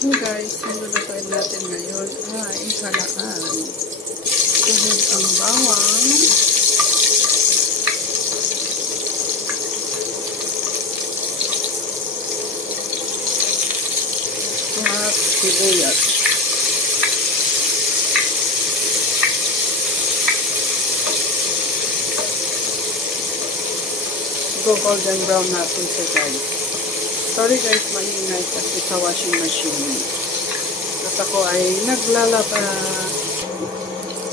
So guys, ang lulutuin natin ngayon ay halaan. Sunod ang bawang. At sibuyas. Golden brown natin siya guys. Sorry guys, maingay kasi sa washing machine. At ako ay naglalaba.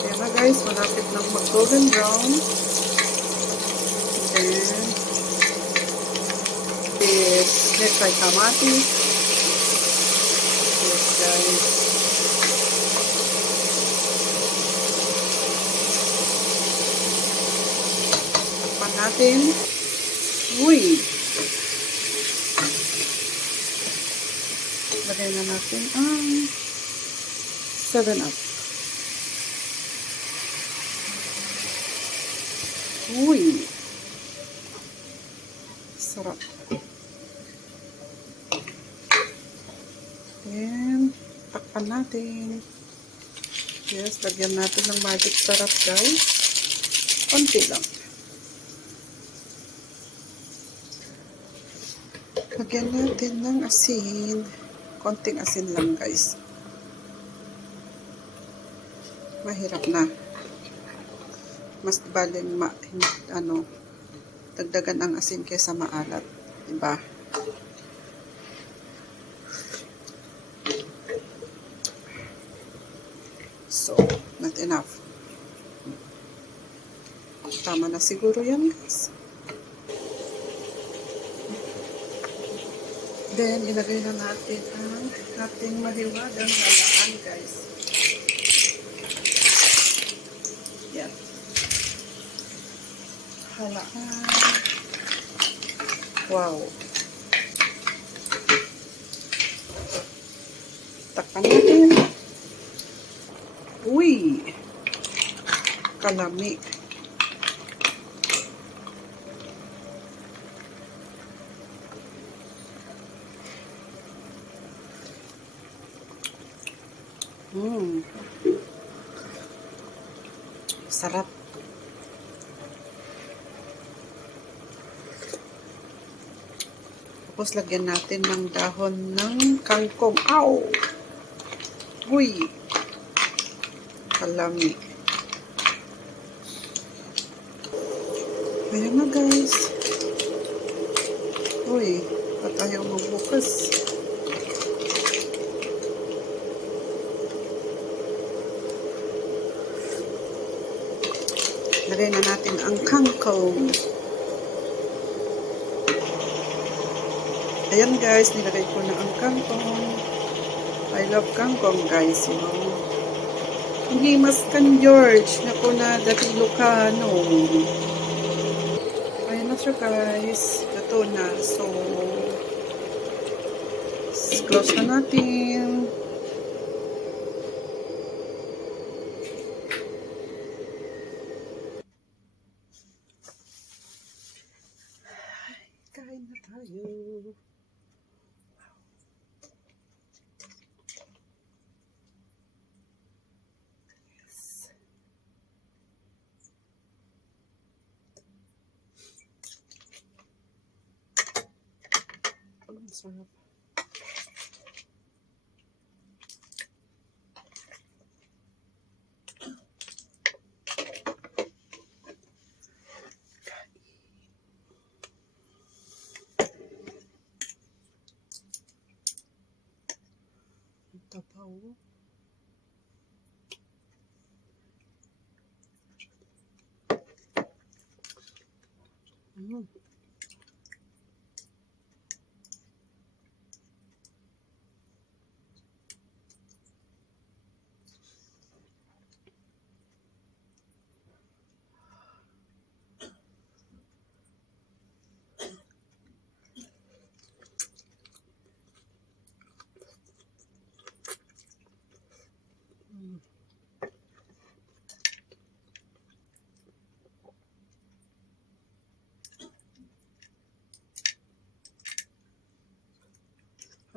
Kaya na guys, malapit ng mag-golden brown. Then, this next ay kamatis. Yes guys. Takpan natin. Uy! Lagay na natin ang 7-Up. Uy! Sarap. Then, takpan natin. Yes, lagyan natin ng magic sarap guys. Konti lang. Lagyan natin ng asin. Konting asin lang guys. Mahirap na. Mas baling dagdagan ang asin kaysa maalat. Diba? So, not enough. Tama na siguro yan guys. Then, ilagay na natin ang ating mahiwagang halaan, guys. Yan. Halaan. Wow. Takpan natin. Uy! Kalami. Sarap. Tapos lagyan natin ng dahon ng kangkong. Ow! Uy! Kalami. Ayan na guys. Uy, ba't ayaw magbukas? Lagay na natin ang kangkong. Ayan guys, nilagay ko na ang kangkong. I love kangkong guys, you know. Hindi maskan George. Naku na, dati Lucano. Ayan na siya guys. Ito na. So, close na natin. Kain na tayo. Yes. Ang sarap. Tapaw.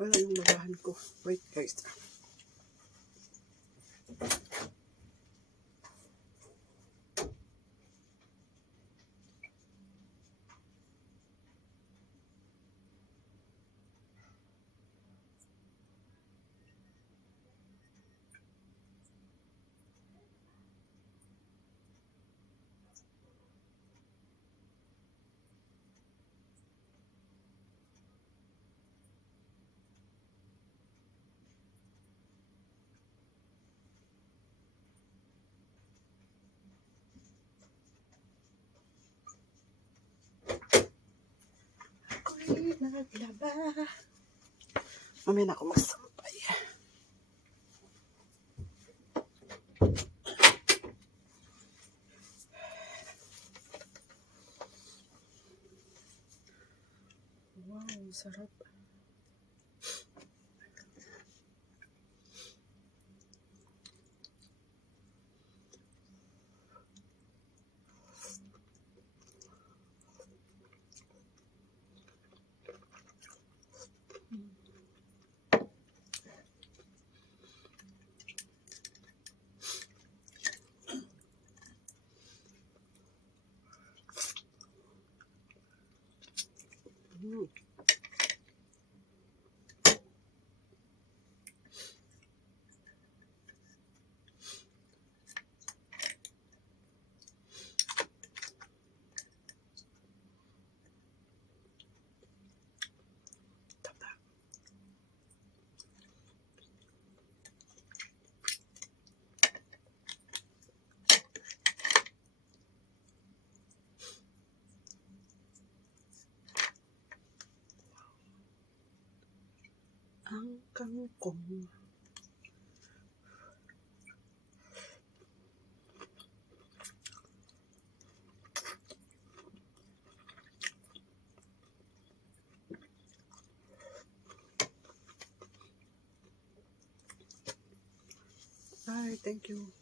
Wala yung labahan ko. Wait guys. Ako'y naglaba. Mamaya na ako magsampay. Wow, sarap. Mm. Taba. Ang kangkong. Bye, thank you.